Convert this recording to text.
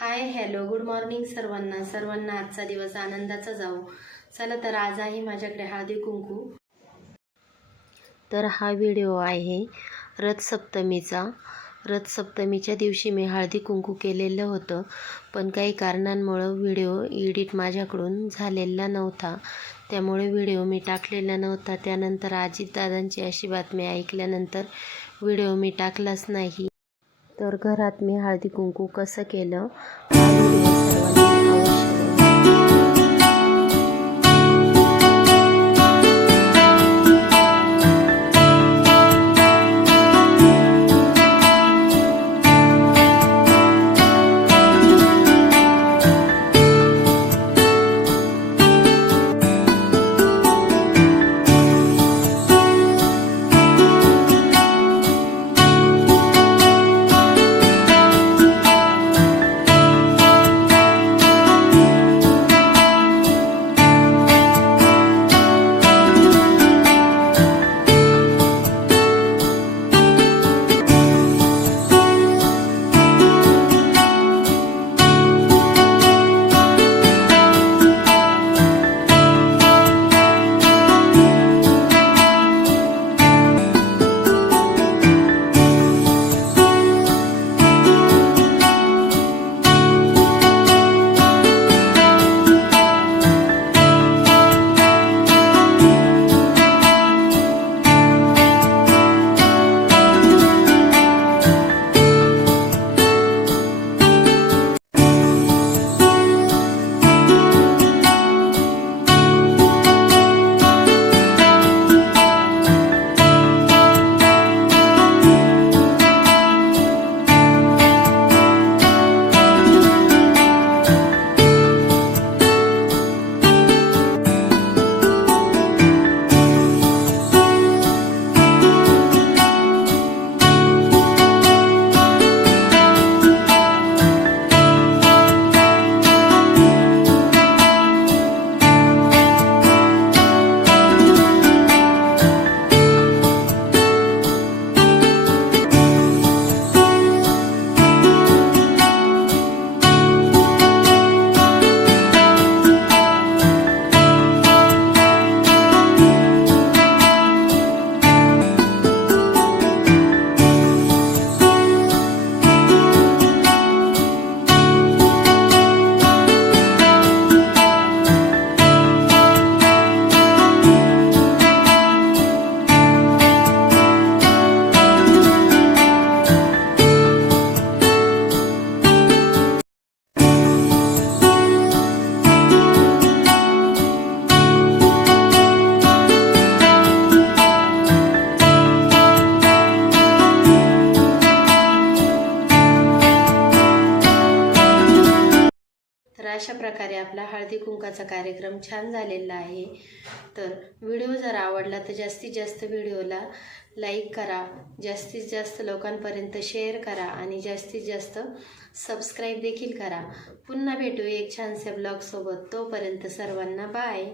Hi hello good morning सर्वांना आजचा दिवस आनंदाचा जावो। चला तर आज आहे माझ्याकडे हळदी कुंकू। तर हा व्हिडिओ आहे रथसप्तमीचा। रथसप्तमीच्या दिवशी मी हळदी कुंकू केलेलं होतं, पण काही कारणांमुळे व्हिडिओ एडिट माझ्याकडून झालेला नव्हता, त्यामुळे व्हिडिओ मी टाकलेला नव्हता। त्यानंतर अजितदादांची अशी बातमी ऐकल्यानंतर व्हिडिओ मी टाकलाच नाही। तर घरात मी हळदी कुंकू कसं केलं हा व्हिडिओ सर्वांनी अवश्य बघा। तर अशा प्रकारे आपला हळदी कुंकाचा कार्यक्रम छान झालेला आहे। तर व्हिडिओ जर आवडला तर जास्तीत जास्त व्हिडिओला लाईक करा, जास्तीत जास्त लोकांपर्यंत शेअर करा आणि जास्तीत जास्त सबस्क्राईब देखील करा। पुन्हा भेटू एक छानसे ब्लॉग सोबत। तोपर्यंत सर्वांना बाय।